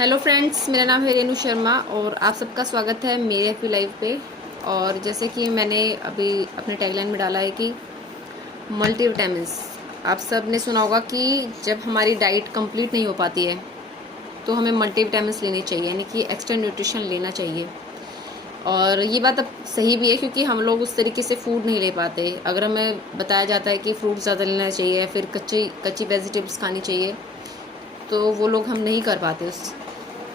Hello friends, मेरा नाम है रेनू शर्मा और आप सबका स्वागत है मेरे एफबी लाइव पे। और जैसे कि मैंने अभी अपने टैगलाइन में डाला है कि मल्टीविटामिन्स, आप सब ने सुना होगा कि जब हमारी डाइट कंप्लीट नहीं हो पाती है तो हमें मल्टीविटामिन्स लेने चाहिए, यानी कि एक्स्ट्रा न्यूट्रिशन लेना चाहिए। और ये बात अब सही भी है क्योंकि हम लोग उस तरीके से फूड नहीं ले पाते। अगर हमें बताया जाता है कि फ्रूट ज़्यादा लेना चाहिए, फिर कच्ची कच्ची वेजिटेबल्स खानी चाहिए, तो वो लोग हम नहीं कर पाते उस।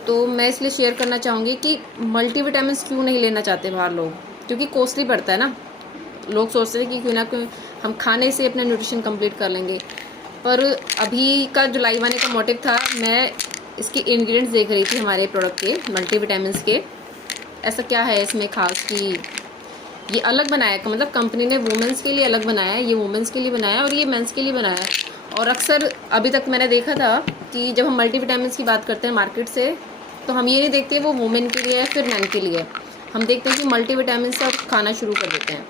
तो मैं इसलिए शेयर करना चाहूँगी कि मल्टीविटामिन्स क्यों नहीं लेना चाहते बाहर लोग, क्योंकि कॉस्टली पड़ता है ना। लोग सोचते हैं कि क्यों ना क्यों हम खाने से अपना न्यूट्रिशन कंप्लीट कर लेंगे। पर अभी का जो लाइव आने का मोटिव था, मैं इसके इंग्रेडिएंट्स देख रही थी हमारे प्रोडक्ट के, मल्टीविटामिन्स के। ऐसा क्या है इसमें खास कि ये अलग बनाया है, मतलब कंपनी ने वुमेंस के लिए अलग बनाया है, ये वुमेंस के लिए बनाया है और ये मेंस के लिए बनाया है। और अक्सर अभी तक मैंने देखा था कि जब हम मल्टीविटामिन्स की बात करते हैं मार्केट से, तो हम ये नहीं देखते वो वुमेन के लिए है फिर मैन के लिए है। हम देखते हैं कि मल्टीविटामिन्स सब खाना शुरू कर देते हैं।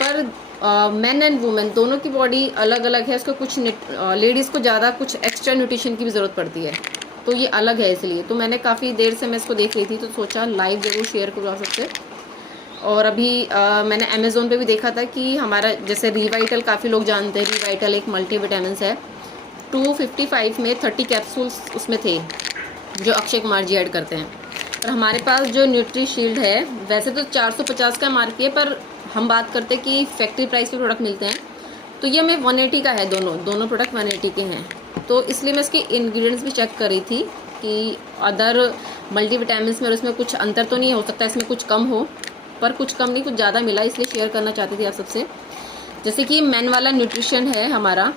पर मैन एंड वुमेन दोनों की बॉडी अलग अलग है। उसको कुछ लेडीज़ को ज़्यादा कुछ एक्स्ट्रा न्यूट्रिशन की भी ज़रूरत पड़ती है, तो ये अलग है। इसलिए तो मैंने काफ़ी देर से मैं इसको देख रही थी, तो सोचा लाइव ज़रूर शेयर करूँ आप सबसे। और अभी मैंने अमेज़ोन पे भी देखा था कि हमारा जैसे रिवाइटल, काफ़ी लोग जानते हैं रिवाइटल एक मल्टीविटामिन्स है। 255 में 30 कैप्सूल्स उसमें थे जो अक्षय कुमार जी ऐड करते हैं। और हमारे पास जो न्यूट्री शील्ड है, वैसे तो 450 का MRP है, पर हम बात करते हैं कि फैक्ट्री प्राइस पे प्रोडक्ट मिलते हैं, तो ये हमें 180 का है। दोनों प्रोडक्ट 180 के हैं। तो इसलिए मैं इसके इंग्रेडिएंट्स भी चेक कर रही थी कि अदर मल्टीविटामिन्स में और इसमें कुछ अंतर तो नहीं हो सकता, इसमें कुछ कम हो, पर कुछ कम नहीं कुछ ज़्यादा मिला, इसलिए शेयर करना चाहती थी आप सबसे। जैसे कि मैन वाला न्यूट्रिशन है हमारा,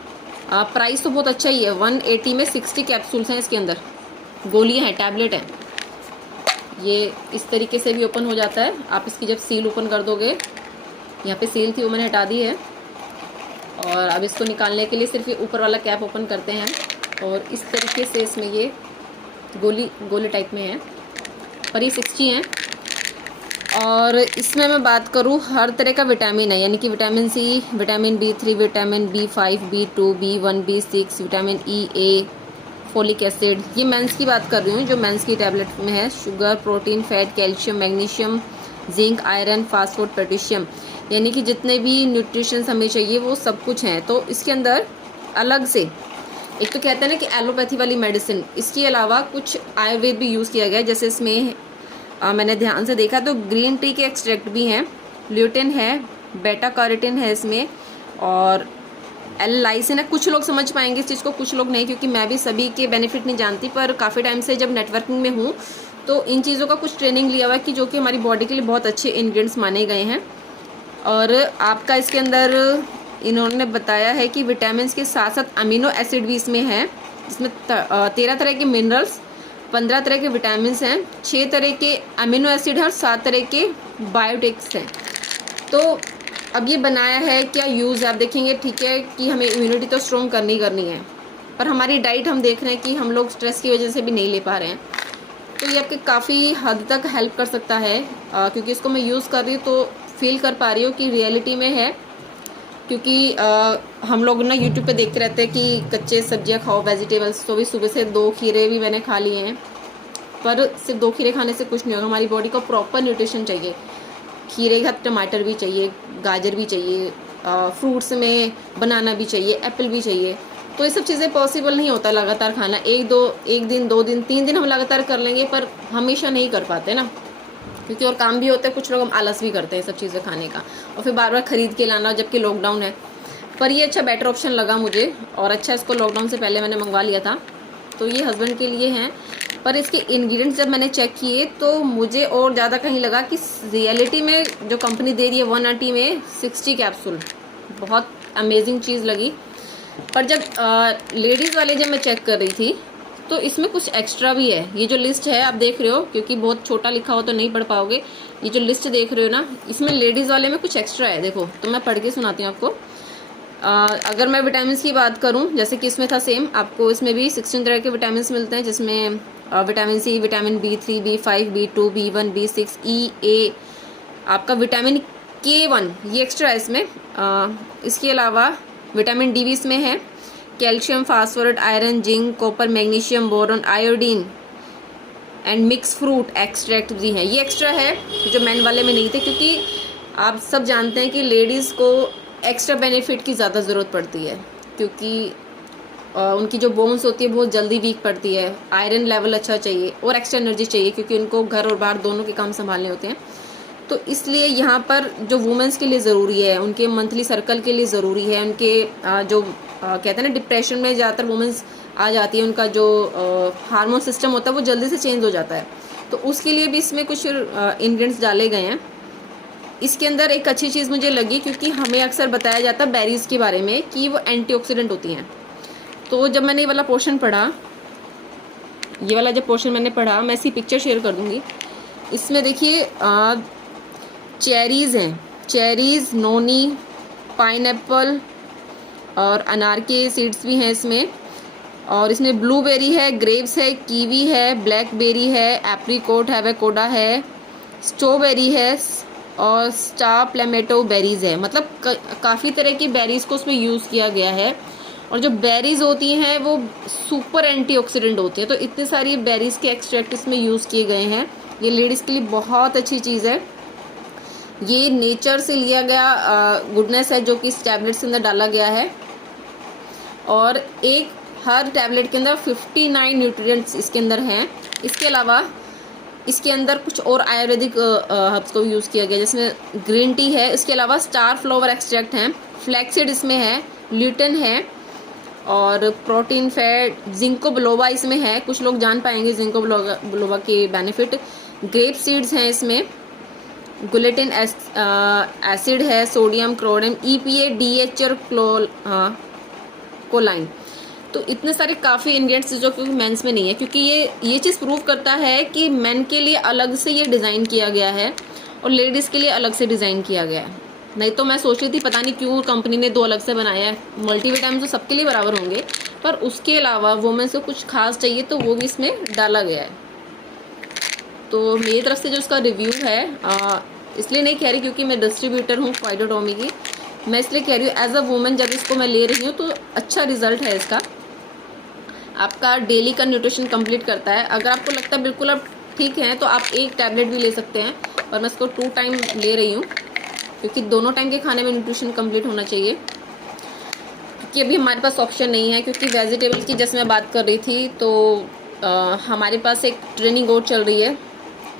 प्राइस तो बहुत अच्छा ही है। 180 में 60 कैप्सूल्स हैं इसके अंदर, गोलियां हैं, टैबलेट हैं। ये इस तरीके से भी ओपन हो जाता है। आप इसकी जब सील ओपन कर दोगे, यहाँ पे सील थी वो मैंने हटा दी है, और अब इसको निकालने के लिए सिर्फ ये ऊपर वाला कैप ओपन करते हैं और इस तरीके से इसमें ये गोली टाइप में है, पर ये 60 हैं। और इसमें मैं बात करूँ, हर तरह का विटामिन है, यानी कि vitamin C, vitamin B3, vitamin B5, B2, B1, B6, vitamin E, A, folic acid. ये मेंस की बात कर रही हूँ, जो मेंस की टैबलेट में है। Sugar, protein, fat, calcium, magnesium, zinc, iron, phosphorus, potassium, यानी कि जितने भी न्यूट्रिशन हमें चाहिए वो सब कुछ हैं। तो इसके अंदर अलग से, एक तो कहते हैं ना कि एलोपैथी वाली मेडिसिन, इसके अलावा कुछ आयुर्वेद भी यूज़ किया गया है। जैसे इसमें मैंने ध्यान से देखा तो ग्रीन टी के एक्सट्रैक्ट भी हैं, ल्यूटिन है, बेटा कैरोटीन है इसमें, और एल-लाइसिन है। कुछ लोग समझ पाएंगे इस चीज़ को, कुछ लोग नहीं, क्योंकि मैं भी सभी के बेनिफिट नहीं जानती। पर काफ़ी टाइम से जब नेटवर्किंग में हूँ तो इन चीज़ों का कुछ ट्रेनिंग लिया हुआ है कि जो कि हमारी बॉडी के लिए बहुत अच्छे इंग्रेडिएंट्स माने गए हैं। और आपका इसके अंदर इन्होंने बताया है कि विटामिन के साथ साथ अमीनो एसिड भी इसमें है, जिसमें 13 तरह के मिनरल्स, 15 तरह के विटामिन हैं, 6 तरह के अमीनो एसिड हैं और 7 तरह के बायोटिक्स हैं। तो अब ये बनाया है, क्या यूज़ है आप देखेंगे। ठीक है कि हमें इम्यूनिटी तो स्ट्रॉन्ग करनी है, पर हमारी डाइट हम देख रहे हैं कि हम लोग स्ट्रेस की वजह से भी नहीं ले पा रहे हैं। तो ये आपके काफ़ी हद तक हेल्प कर सकता है, क्योंकि इसको मैं यूज़ कर रही हूँ तो फील कर पा रही हूँ कि रियलिटी में है। क्योंकि हम लोग ना यूट्यूब पे देखते रहते हैं कि कच्चे सब्जियां खाओ, वेजिटेबल्स। तो भी सुबह से 2 खीरे भी मैंने खा लिए हैं, पर सिर्फ 2 खीरे खाने से कुछ नहीं होगा। हमारी बॉडी को प्रॉपर न्यूट्रिशन चाहिए। खीरे के साथ टमाटर भी चाहिए, गाजर भी चाहिए, फ्रूट्स में बनाना भी चाहिए, एप्पल भी चाहिए। तो ये सब चीज़ें पॉसिबल नहीं होता लगातार खाना। एक दिन 2 दिन 3 दिन हम लगातार कर लेंगे, पर हमेशा नहीं कर पाते ना, क्योंकि और काम भी होता है। कुछ लोग हम आलस भी करते हैं सब चीज़ें खाने का, और फिर बार बार ख़रीद के लाना, जबकि लॉकडाउन है। पर ये अच्छा बेटर ऑप्शन लगा मुझे, और अच्छा, इसको लॉकडाउन से पहले मैंने मंगवा लिया था। तो ये हस्बैंड के लिए हैं, पर इसके इंग्रेडिएंट्स जब मैंने चेक किए तो मुझे और ज़्यादा कहीं लगा कि रियलिटी में जो कंपनी दे रही है 180 में 60 कैप्सूल, बहुत अमेजिंग चीज़ लगी। पर जब लेडीज़ वाले जब मैं चेक कर रही थी तो इसमें कुछ एक्स्ट्रा भी है। ये जो लिस्ट है आप देख रहे हो, क्योंकि बहुत छोटा लिखा हो तो नहीं पढ़ पाओगे। ये जो लिस्ट देख रहे हो ना, इसमें लेडीज़ वाले में कुछ एक्स्ट्रा है। देखो, तो मैं पढ़ के सुनाती हूँ आपको। अगर मैं विटामिन की बात करूँ, जैसे कि इसमें था सेम, आपको इसमें भी 16 तरह के विटामिन मिलते हैं, जिसमें vitamin C, vitamin B3, B5, B2, B1, B6, E, A, आपका विटामिन K1 ये एक्स्ट्रा है इसमें। इसके अलावा विटामिन D भी इसमें है, calcium, phosphorus, iron, zinc, copper, magnesium, boron, iodine, and mix fruit extract भी हैं। ये एक्स्ट्रा है जो मैन वाले में नहीं थे, क्योंकि आप सब जानते हैं कि लेडीज़ को एक्स्ट्रा बेनिफिट की ज़्यादा ज़रूरत पड़ती है, क्योंकि उनकी जो बोन्स होती है बहुत जल्दी वीक पड़ती है, आयरन लेवल अच्छा चाहिए और एक्स्ट्रा एनर्जी चाहिए, क्योंकि उनको घर और बाहर दोनों के काम संभालने होते हैं। तो इसलिए यहाँ पर जो वुमेंस के लिए ज़रूरी है, उनके मंथली सर्कल के लिए ज़रूरी है, उनके जो कहते हैं ना डिप्रेशन में ज़्यादातर वुमेंस आ जाती है, उनका जो हार्मोन सिस्टम होता है वो जल्दी से चेंज हो जाता है, तो उसके लिए भी इसमें कुछ इंग्रेडिएंट्स डाले गए हैं। इसके अंदर एक अच्छी चीज़ मुझे लगी, क्योंकि हमें अक्सर बताया जाता है बेरीज़ के बारे में कि वो एंटीऑक्सीडेंट होती हैं। तो जब मैंने ये वाला पोर्शन पढ़ा, ये वाला जब पोर्शन मैंने पढ़ा, मैं इसकी पिक्चर शेयर कर दूँगी। इसमें देखिए चेरीज़ हैं, चेरीज़, नोनी, पाइनएप्पल और अनार के सीड्स भी हैं इसमें, और इसमें ब्लूबेरी है, ग्रेप्स है, कीवी है, ब्लैकबेरी है, एप्रीकोट है, एवोकाडो है, स्ट्रॉबेरी है और स्टार प्लेमेटो बेरीज़ है। मतलब काफ़ी तरह की बेरीज़ को उसमें यूज़ किया गया है, और जो बेरीज़ होती हैं वो सुपर एंटीऑक्सीडेंट होती हैं। तो इतनी सारी बेरीज़ के एक्सट्रैक्ट इसमें यूज़ किए गए हैं। ये लेडीज़ के लिए बहुत अच्छी चीज़ है। ये नेचर से लिया गया गुडनेस है, जो कि इस टैबलेट्स के अंदर डाला गया है, और एक हर टैबलेट के अंदर 59 न्यूट्रिएंट्स इसके अंदर हैं। इसके अलावा इसके अंदर कुछ और आयुर्वेदिक हर्ब्स को यूज़ किया गया, जिसमें ग्रीन टी है, इसके अलावा स्टार फ्लावर एक्सट्रैक्ट हैं, फ्लैक्सीड इसमें है, ल्यूटेन है, और प्रोटीन, फैट, जिंको बिलोबा इसमें है। कुछ लोग जान पाएंगे जिंको बिलोबा के बेनिफिट। ग्रेप सीड्स हैं इसमें, गुलेटिन एसिड है, सोडियम, क्लोरीन, EPA, DHA और कोलाइन। तो इतने सारे काफ़ी इंग्रेडिएंट्स जो कि मेंस में नहीं है, क्योंकि ये चीज़ प्रूव करता है कि मेन के लिए अलग से ये डिज़ाइन किया गया है और लेडीज़ के लिए अलग से डिज़ाइन किया गया है। नहीं तो मैं सोच रही थी पता नहीं क्यों कंपनी ने 2 अलग से बनाया है। मल्टीविटामिन तो सबके लिए बराबर होंगे, पर उसके अलावा वुमेन्स को कुछ खास चाहिए तो वो भी इसमें डाला गया है। तो मेरी तरफ से जो उसका रिव्यू है, इसलिए नहीं कह रही क्योंकि मैं डिस्ट्रीब्यूटर हूँ फाइटोटॉमी की, मैं इसलिए कह रही हूँ एज अ वुमेन जब इसको मैं ले रही हूँ तो अच्छा रिजल्ट है इसका। आपका डेली का न्यूट्रिशन कंप्लीट करता है। अगर आपको लगता है बिल्कुल आप ठीक हैं तो आप एक टैबलेट भी ले सकते हैं, और मैं इसको 2 टाइम ले रही हूँ, क्योंकि दोनों टाइम के खाने में न्यूट्रिशन कंप्लीट होना चाहिए। क्योंकि अभी हमारे पास ऑप्शन नहीं है, क्योंकि वेजिटेबल की जैसे मैं बात कर रही थी तो हमारे पास एक ट्रेनिंग कोर्स चल रही है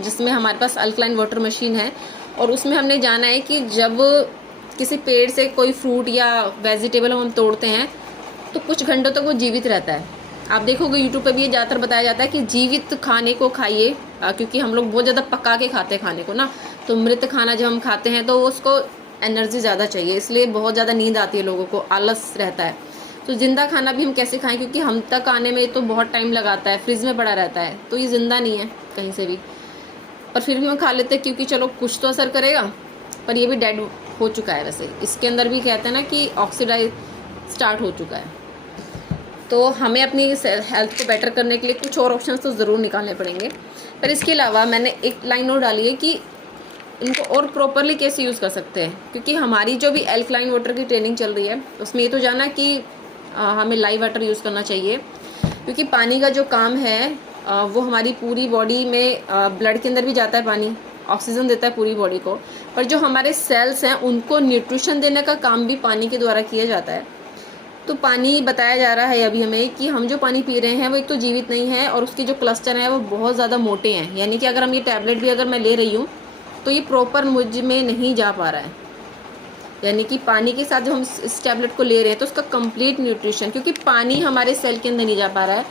जिसमें हमारे पास अल्कलाइन वाटर मशीन है, और उसमें हमने जाना है कि जब किसी पेड़ से कोई फ्रूट या वेजिटेबल हम तोड़ते हैं तो कुछ घंटों तक वो जीवित रहता है। आप देखोगे यूट्यूब पे भी ये ज़्यादातर बताया जाता है कि जीवित खाने को खाइए, क्योंकि हम लोग बहुत ज़्यादा पका के खाते हैं खाने को ना, तो मृत खाना जब हम खाते हैं तो उसको एनर्जी ज़्यादा चाहिए, इसलिए बहुत ज़्यादा नींद आती है लोगों को, आलस रहता है। तो ज़िंदा खाना भी हम कैसे खाएं, क्योंकि हम तक आने में तो बहुत टाइम लगाता है, फ्रिज में पड़ा रहता है, तो ये ज़िंदा नहीं है कहीं से भी, पर फिर भी हम खा लेते हैं क्योंकि चलो कुछ तो असर करेगा। पर ये भी डेड हो चुका है वैसे, इसके अंदर भी कहते हैं ना कि ऑक्सीडाइज स्टार्ट हो चुका है। तो हमें अपनी हेल्थ को बेटर करने के लिए कुछ और ऑप्शंस तो ज़रूर निकालने पड़ेंगे। पर इसके अलावा मैंने एक लाइन और डाली है कि इनको और प्रॉपरली कैसे यूज़ कर सकते हैं, क्योंकि हमारी जो भी अल्कलाइन वाटर की ट्रेनिंग चल रही है उसमें ये तो जाना कि हमें लाइव वाटर यूज़ करना चाहिए, क्योंकि पानी का जो काम है वो हमारी पूरी बॉडी में ब्लड के अंदर भी जाता है, पानी ऑक्सीजन देता है पूरी बॉडी को, पर जो हमारे सेल्स हैं उनको न्यूट्रिशन देने का काम भी पानी के द्वारा किया जाता है। तो पानी बताया जा रहा है अभी हमें कि हम जो पानी पी रहे हैं वो एक तो जीवित नहीं है, और उसके जो क्लस्टर हैं वो बहुत ज़्यादा मोटे हैं, यानी कि अगर हम ये टैबलेट भी अगर मैं ले रही हूँ तो ये प्रॉपर मुझ में नहीं जा पा रहा है, यानी कि पानी के साथ जब हम इस टैबलेट को ले रहे हैं तो उसका कंप्लीट न्यूट्रिशन, क्योंकि पानी हमारे सेल के अंदर नहीं जा पा रहा है।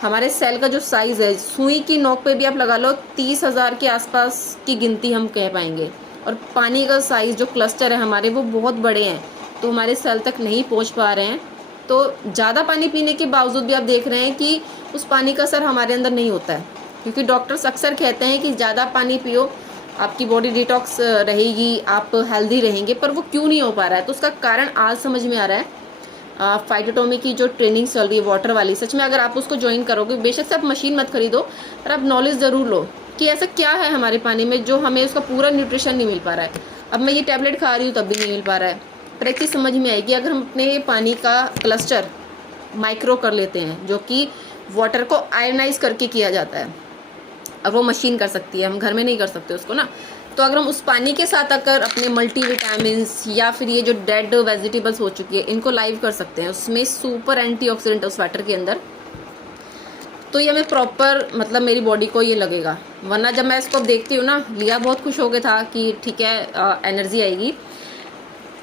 हमारे सेल का जो साइज़ है सुई की नोक पे भी आप लगा लो 30,000 के आसपास की गिनती हम कह पाएंगे, और पानी का साइज़ जो क्लस्टर है हमारे वो बहुत बड़े हैं, तो हमारे सेल तक नहीं पहुंच पा रहे हैं। तो ज़्यादा पानी पीने के बावजूद भी आप देख रहे हैं कि उस पानी का असर हमारे अंदर नहीं होता है, क्योंकि डॉक्टर्स अक्सर कहते हैं कि ज़्यादा पानी पियो, आपकी बॉडी डिटॉक्स रहेगी, आप हेल्दी रहेंगे, पर वो क्यों नहीं हो पा रहा है। तो उसका कारण आज समझ में आ रहा है। फाइटोटॉमी की जो ट्रेनिंग चल रही है वाटर वाली, सच में अगर आप उसको ज्वाइन करोगे, बेशक से आप मशीन मत खरीदो, पर आप नॉलेज ज़रूर लो कि ऐसा क्या है हमारे पानी में जो हमें उसका पूरा न्यूट्रिशन नहीं मिल पा रहा है। अब मैं ये टैबलेट खा रही हूँ तब भी नहीं मिल पा रहा है, पर एक चीज़ समझ में आएगी अगर हम अपने पानी का क्लस्टर माइक्रो कर लेते हैं, जो कि वाटर को आयनाइज करके किया जाता है, और वो मशीन कर सकती है, हम घर में नहीं कर सकते उसको ना। तो अगर हम उस पानी के साथ अगर अपने मल्टीविटामिन्स या फिर ये जो डेड वेजिटेबल्स हो चुकी है इनको लाइव कर सकते हैं, उसमें सुपर एंटीऑक्सीडेंट है उस वाटर के अंदर, तो ये हमें प्रॉपर मतलब मेरी बॉडी को ये लगेगा। वरना जब मैं इसको देखती हूँ ना, लिया बहुत खुश हो गया था कि ठीक है एनर्जी आएगी,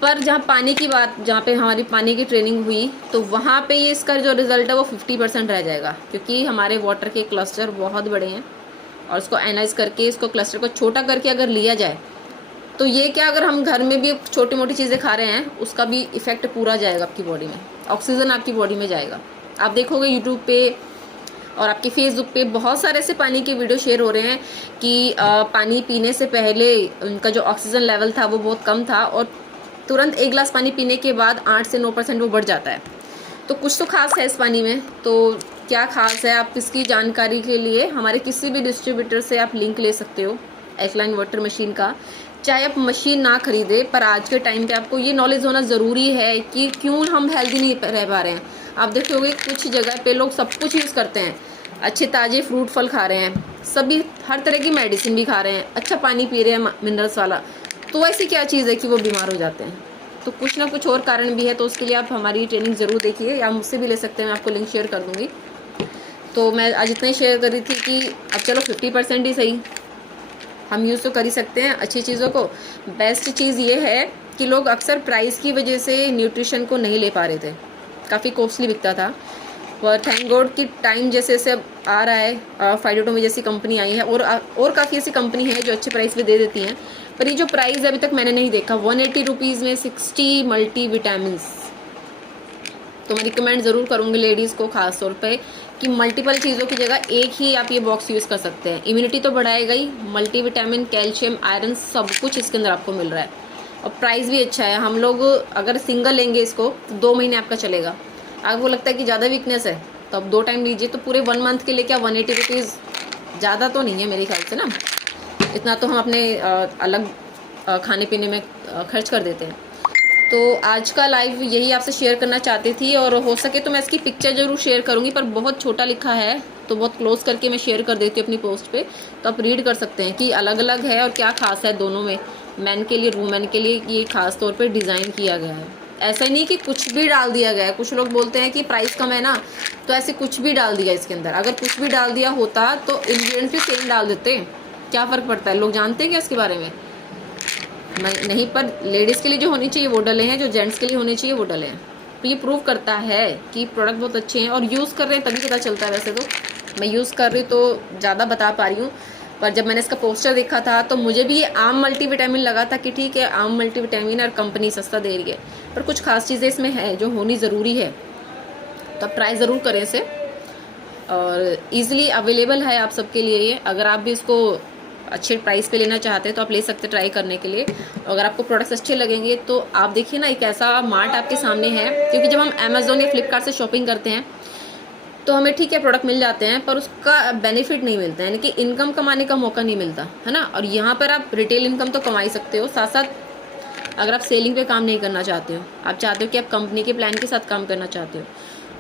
पर जहाँ पानी की बात, जहाँ पे हमारी पानी की ट्रेनिंग हुई तो वहाँ पे ये इसका जो रिजल्ट है वो 50% रह जाएगा, क्योंकि हमारे वाटर के क्लस्टर बहुत बड़े हैं और उसको एनालाइज करके इसको क्लस्टर को छोटा करके अगर लिया जाए तो ये क्या, अगर हम घर में भी छोटी मोटी चीज़ें खा रहे हैं उसका भी इफेक्ट पूरा जाएगा आपकी बॉडी में, ऑक्सीजन आपकी बॉडी में जाएगा। आप देखोगे यूट्यूब पे और आपके फेसबुक पे बहुत सारे ऐसे पानी के वीडियो शेयर हो रहे हैं कि पानी पीने से पहले उनका जो ऑक्सीजन लेवल था वो बहुत कम था और तुरंत 1 गिलास पानी पीने के बाद 8 से 9% वो बढ़ जाता है। तो कुछ तो खास है इस पानी में। तो क्या खास है, आप इसकी जानकारी के लिए हमारे किसी भी डिस्ट्रीब्यूटर से आप लिंक ले सकते हो अल्कलाइन वाटर मशीन का। चाहे आप मशीन ना खरीदे, पर आज के टाइम पे आपको ये नॉलेज होना ज़रूरी है कि क्यों हम हेल्दी नहीं रह पा रहे हैं। आप देखोगे कुछ जगह पे लोग सब कुछ यूज़ करते हैं, अच्छे ताज़े फ्रूट फल खा रहे हैं, सभी हर तरह की मेडिसिन भी खा रहे हैं, अच्छा पानी पी रहे हैं मिनरल्स वाला, तो ऐसी क्या चीज़ है कि वो बीमार हो जाते हैं। तो कुछ ना कुछ और कारण भी है। तो उसके लिए आप हमारी ट्रेनिंग ज़रूर देखिए, या मुझसे भी ले सकते हैं, मैं आपको लिंक शेयर कर दूँगी। तो मैं आज इतना ही शेयर कर रही थी कि अब चलो 50% ही सही, हम यूज़ तो कर ही सकते हैं अच्छी चीज़ों को। बेस्ट चीज़ ये है कि लोग अक्सर प्राइस की वजह से न्यूट्रिशन को नहीं ले पा रहे थे, काफ़ी कॉस्टली बिकता था। पर थैंक गॉड कि टाइम जैसे जैसे अब आ रहा है, फाइटोटोमी जैसी कंपनी आई है और काफ़ी ऐसी कंपनी है जो अच्छे प्राइस पे दे देती हैं। पर ये जो प्राइस है अभी तक मैंने नहीं देखा, 180 रुपीज़ में 60 मल्टी विटामिन्स। तो मैं रिकमेंड ज़रूर करूँगी लेडीज़ को ख़ास तौर पे कि मल्टीपल चीज़ों की जगह एक ही आप ये बॉक्स यूज़ कर सकते हैं। इम्यूनिटी तो बढ़ाएगा ही, मल्टीविटामिन, कैल्शियम, आयरन सब कुछ इसके अंदर आपको मिल रहा है और प्राइस भी अच्छा है। हम लोग अगर सिंगल लेंगे इसको तो 2 महीने आपका चलेगा। आपको लगता है कि ज़्यादा वीकनेस है तो अब 2 टाइम लीजिए, तो पूरे 1 मंथ के लिए क्या 180 रुपीज़ ज़्यादा तो नहीं है मेरे ख्याल से ना। इतना तो हम अपने अलग खाने पीने में खर्च कर देते हैं। तो आज का लाइव यही आपसे शेयर करना चाहती थी, और हो सके तो मैं इसकी पिक्चर ज़रूर शेयर करूँगी, पर बहुत छोटा लिखा है तो बहुत क्लोज करके मैं शेयर कर देती हूँ अपनी पोस्ट पे, तो आप रीड कर सकते हैं कि अलग अलग है और क्या खास है दोनों में। मैन के लिए, वुमेन के लिए ये खास तौर पर डिज़ाइन किया गया है। ऐसा नहीं कि कुछ भी डाल दिया गया है। कुछ लोग बोलते हैं कि प्राइस कम है ना, तो ऐसे कुछ भी डाल दिया इसके अंदर। अगर कुछ भी डाल दिया होता तो इंग्रेडिएंट्स भी सेम डाल देते, क्या फ़र्क पड़ता है? लोग जानते हैं क्या इसके बारे में? नहीं, पर लेडीज़ के लिए जो होनी चाहिए वो डले हैं, जो जेंट्स के लिए होने चाहिए वो डले हैं। तो ये प्रूव करता है कि प्रोडक्ट बहुत अच्छे हैं और यूज़ कर रहे हैं तभी पता चलता है। वैसे तो मैं यूज़ कर रही तो ज़्यादा बता पा रही हूँ, पर जब मैंने इसका पोस्टर देखा था तो मुझे भी ये आम मल्टीविटामिन लगा था कि ठीक है आम मल्टीविटामिन और कंपनी सस्ता दे रही है, पर कुछ खास चीज़ें इसमें है जो होनी ज़रूरी है। तो आप ट्राई ज़रूर करें इसे, और ईज़िली अवेलेबल है आप सबके लिए ये। अगर आप भी इसको अच्छे प्राइस पे लेना चाहते हैं तो आप ले सकते हैं ट्राई करने के लिए। अगर आपको प्रोडक्ट्स अच्छे लगेंगे तो आप देखिए ना, एक ऐसा मार्ट आपके सामने है, क्योंकि जब हम अमेज़ोन या फ्लिपकार्ट से शॉपिंग करते हैं तो हमें ठीक है प्रोडक्ट मिल जाते हैं, पर उसका बेनिफिट नहीं मिलता है, यानी कि इनकम कमाने का मौका नहीं मिलता है ना। और यहाँ पर आप रिटेल इनकम तो कमा ही सकते हो, साथ साथ अगर आप सेलिंग पे काम नहीं करना चाहते हो, आप चाहते हो कि आप कंपनी के प्लान के साथ काम करना चाहते हो,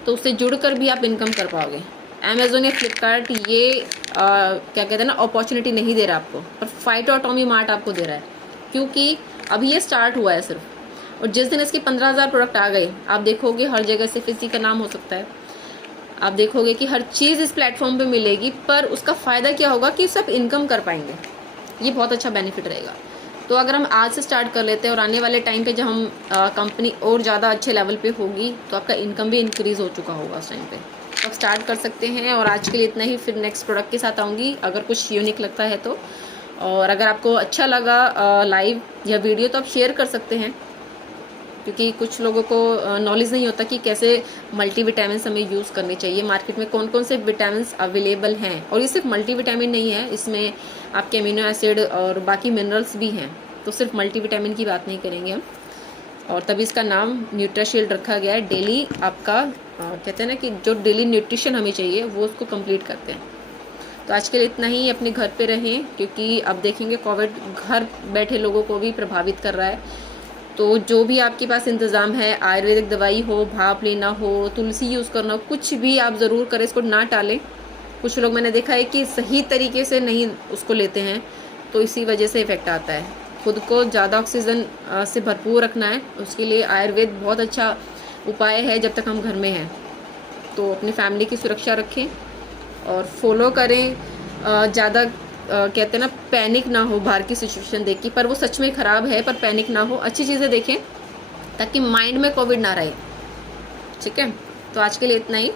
तो उससे जुड़कर भी आप इनकम कर पाओगे। अमेज़ोन या फ्लिपकार्ट ये क्या कहते हैं ना, अपॉर्चुनिटी नहीं दे रहा आपको, पर फाइटोटोमी मार्ट आपको दे रहा है, क्योंकि अभी ये स्टार्ट हुआ है सिर्फ। और जिस दिन इसके 15,000 प्रोडक्ट आ गए, आप देखोगे हर जगह सिर्फ इसी का नाम हो सकता है। आप देखोगे कि हर चीज़ इस प्लेटफॉर्म पे मिलेगी, पर उसका फ़ायदा क्या होगा कि सब इनकम कर पाएंगे। ये बहुत अच्छा बेनिफिट रहेगा। तो अगर हम आज से स्टार्ट कर लेते हैं और आने वाले टाइम पे जब हम कंपनी और ज़्यादा अच्छे लेवल पे होगी तो आपका इनकम भी इंक्रीज़ हो चुका होगा उस टाइम पे, तो आप स्टार्ट कर सकते हैं। और आज के लिए इतना ही, फिर नेक्स्ट प्रोडक्ट के साथ आऊँगी अगर कुछ यूनिक लगता है तो। और अगर आपको अच्छा लगा लाइव या वीडियो तो आप शेयर कर सकते हैं, क्योंकि कुछ लोगों को नॉलेज नहीं होता कि कैसे मल्टीविटामिन हमें यूज़ करने चाहिए, मार्केट में कौन कौन से विटामिन अवेलेबल हैं। और ये सिर्फ मल्टीविटामिन नहीं है, इसमें आपके अमीनो एसिड और बाकी मिनरल्स भी हैं, तो सिर्फ मल्टीविटामिन की बात नहीं करेंगे हम। और तभी इसका नाम न्यूट्राशील्ड रखा गया है। डेली आपका कहते हैं ना कि जो डेली न्यूट्रिशन हमें चाहिए वो उसको कंप्लीट करते हैं। तो आज के लिए इतना ही। अपने घर पे रहें, क्योंकि अब देखेंगे कोविड घर बैठे लोगों को भी प्रभावित कर रहा है। तो जो भी आपके पास इंतज़ाम है, आयुर्वेदिक दवाई हो, भाप लेना हो, तुलसी यूज़ करना हो, कुछ भी आप ज़रूर करें, इसको ना टालें। कुछ लोग मैंने देखा है कि सही तरीके से नहीं उसको लेते हैं, तो इसी वजह से इफ़ेक्ट आता है। खुद को ज़्यादा ऑक्सीजन से भरपूर रखना है, उसके लिए आयुर्वेद बहुत अच्छा उपाय है जब तक हम घर में हैं। तो अपनी फैमिली की सुरक्षा रखें और फॉलो करें। ज़्यादा कहते हैं ना, पैनिक ना हो बाहर की सिचुएशन देख के, पर वो सच में ख़राब है, पर पैनिक ना हो, अच्छी चीज़ें देखें ताकि माइंड में कोविड ना रहे। ठीक है, तो आज के लिए इतना ही।